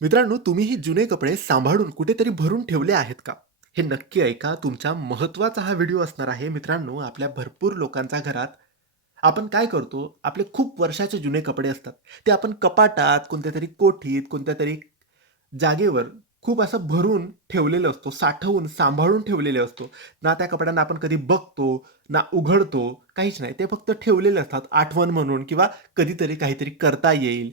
मित्रांनो, तुम्हीही जुने कपडे सांभाळून कुठेतरी भरून ठेवले आहेत का? हे नक्की ऐका. तुमच्या महत्त्वाचा हा व्हिडिओ असणार आहे. मित्रांनो, आपल्या भरपूर लोकांच्या घरात आपण काय करतो, आपले खूप वर्षाचे जुने कपडे असतात. ते आपण कपाटात, कोणत्या तरी कोठीत, कोणत्या तरी जागेवर खूप असं भरून ठेवलेलं असतो, साठवून, सांभाळून ठेवलेले असतो. ना त्या कपड्यांना आपण कधी बघतो, ना उघडतो, काहीच नाही. ते फक्त ठेवलेले असतात आठवण म्हणून किंवा कधीतरी काहीतरी करता येईल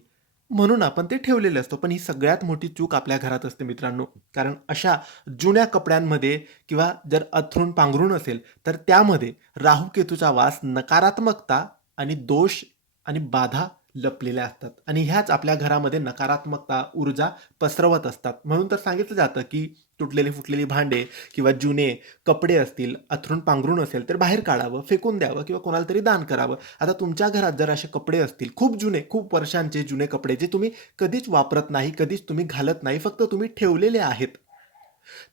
म्हणून आपण ते ठेवलेले असतो. पण ही सगळ्यात मोठी चूक आपल्या घरात असते मित्रांनो. कारण अशा जुन्या कपड्यांमध्ये किंवा जर अथरून पांघरूण असेल, तर त्यामध्ये राहू-केतूचा वास, नकारात्मकता आणि दोष आणि बाधा लपलेल्या असतात आणि ह्याच आपल्या घरामध्ये नकारात्मकता, ऊर्जा पसरवत असतात. म्हणून तर सांगितलं जातं, की तुटलेली-फुटलेली भांडे किंवा जुने कपडे असतील, अंथरूण-पांघरूण असेल, तर बाहेर काढावं, फेकून द्यावं किंवा कोणाला तरी दान करावं. आता तुमच्या घरात जर असे कपडे असतील, खूप जुने, खूप वर्षांचे जुने कपडे, जे तुम्ही कधीच वापरत नाही, कधीच तुम्ही घालत नाही, फक्त तुम्ही ठेवलेले आहेत.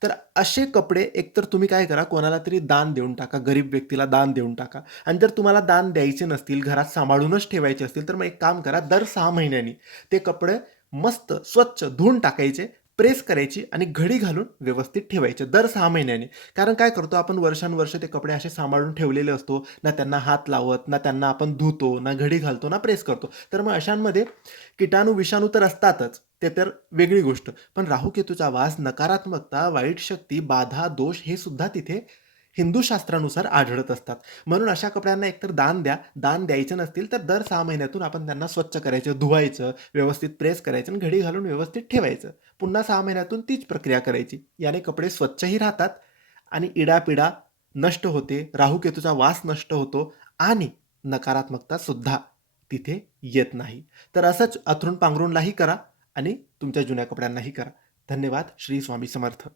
तर असे कपडे एकतर तुम्ही काय करा, कोणाला तरी दान देऊन टाका, गरीब व्यक्तीला दान देऊन टाका आणि जर तुम्हाला दान द्यायचे नसतील, घरात सांभाळूनच ठेवायचे असतील, तर मग एक काम करा, दर सहा महिन्यांनी ते कपडे मस्त स्वच्छ धुवून टाकायचे, प्रेस करायची आणि घडी घालून व्यवस्थित ठेवायचे दर सहा महिन्याने कारण काय करतो आपण वर्षानुवर्ष ते कपडे असे सांभाळून ठेवलेले असतो. ना त्यांना हात लावत, ना त्यांना आपण धुतो, ना घडी घालतो, ना प्रेस करतो. तर मग अशांमध्ये किटाणू, विषाणू तर असतातच, ते तर वेगळी गोष्ट. पण राहू-केतूचा वास, नकारात्मकता, वाईट शक्ती, बाधा, दोष हे सुद्धा तिथे हिंदू शास्त्रानुसार आढळत असतात. म्हणून अशा कपड्यांना एकतर दान द्या. दान द्यायचे नसतील, तर दर सहा महिन्यातून आपण त्यांना स्वच्छ करायचं, धुवायचं, व्यवस्थित प्रेस करायचं आणि घडी घालून व्यवस्थित ठेवायचं. पुन्हा सहा महिन्यातून तीच प्रक्रिया करायची. याने कपडे स्वच्छही राहतात आणि इडापिडा नष्ट होते, राहूकेतूचा वास नष्ट होतो आणि नकारात्मकता सुद्धा तिथे येत नाही. तर असंच अंथरूण-पांघरूणलाही करा आणि तुमच्या जुन्या कपड्यांनाही करा. धन्यवाद. श्री स्वामी समर्थ.